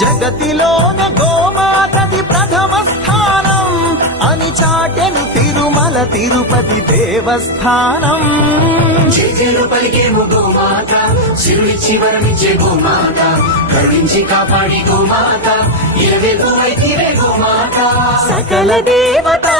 జగతిలోన గోమాతది ప్రథమ స్థానం. అని చాటెను తిరుమల తిరుపతి దేవస్థానం. జేజేలు పలికేము గోమాత శివుడిచ్చి వరమిచ్చే గోమాత కరుణించి కాపాడి గోమాత గోమాత. సకల దేవత